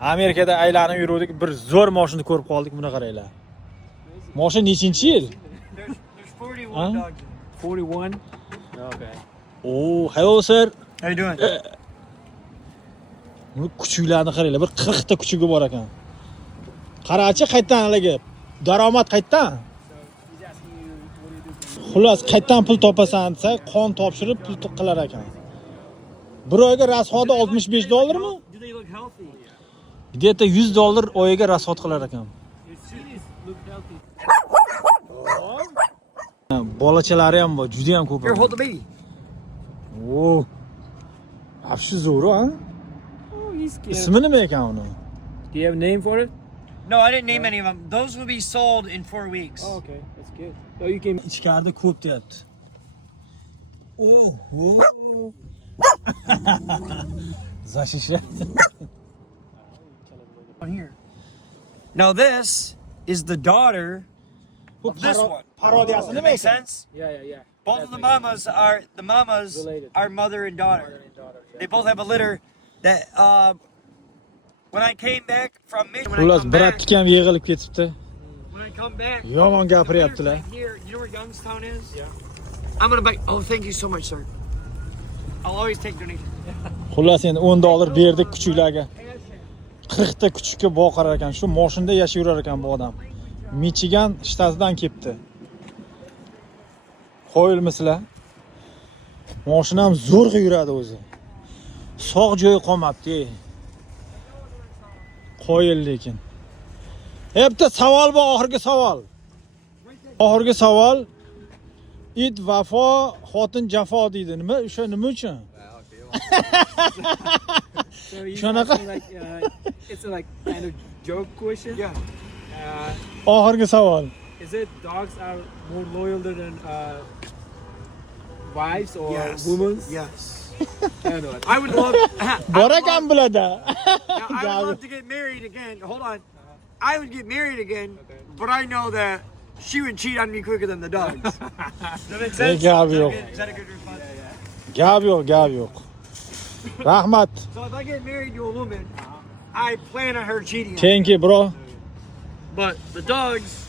Amerikada aylanib yurdik, bir zo'r mashina ko'rib qoldik, buni qaranglar. Mashina nechinchi yil? There's 41 dogs. 41. Okay. Oh, hello sir. How you doing? Buni kuchuklarni qaranglar, bir 40 ta kuchugi bor ekan. Qarachi qaytdan haliga daromad qaytdan? Xullas, qaytdan pul topasan desa, qon topshirib pul qilar ekan. Bir oyga rasxodi $65 mi? Do they look healthy? Где-то $100 oyiga rasxod qilar ekan. Your cities look healthy. Bolachalari ham bor, juda ham ko'p. Here, hold the baby. Oh. Afshi zo'r, ha? Oh, he's cute. Ismi nima ekan uni? Do you have a name for it? No, I didn't name any of them. Those will be sold in 4 weeks. Oh, okay. That's good. So you can. Ichkarida ko'p deyapti. Oh. Zashisha. On here. Now this is the daughter of this one. Parodiyasi Does that nima make ekan? sense? Yeah. Both of the mamas Related. are mother and daughter. Mother and daughter. They both have a litter that when I came back from Michigan, Xullas, brattik ham yig'ilib ketibdi. when I come back, Yomon the litter's gapiryaptilar. right here. You know where Youngstown is? Yeah. I'm gonna buy. Oh, thank you so much, sir. I'll always take donations. Xullas, endi $10 berdik kuchuklarga. 40 ta kuchukka boqar ekan. Shu mashinada yashayverar ekan bu odam. Michigan shtatidan kelibdi. Qo'yilmisizlar? Mashina ham zo'rg'a yuradi o'zi. Sog' joyi qolmabdi. Qo'yil lekin. Bitta savol bor, oxirgi savol. Oxirgi savol. It vafo, xotin jafo deydi. Nima? O'sha nima uchun? So he's Shunaqa? asking like, it's a like kind of joke question. Yeah. Oxirgi savol. Is it dogs are more loyal than wives or Yes. women? Yes. I don't know. I would love. Bor ekan biladi. I would love to get married again. Hold on. I would get married again, but I know that she would cheat on me quicker than the dogs. Does that make sense? gap Is that yo'q. good? Is that a good response? Gap yo'q. Rahmat. So if I get married to a woman, I plan on her cheating on me. Thank you, bro. But the dogs,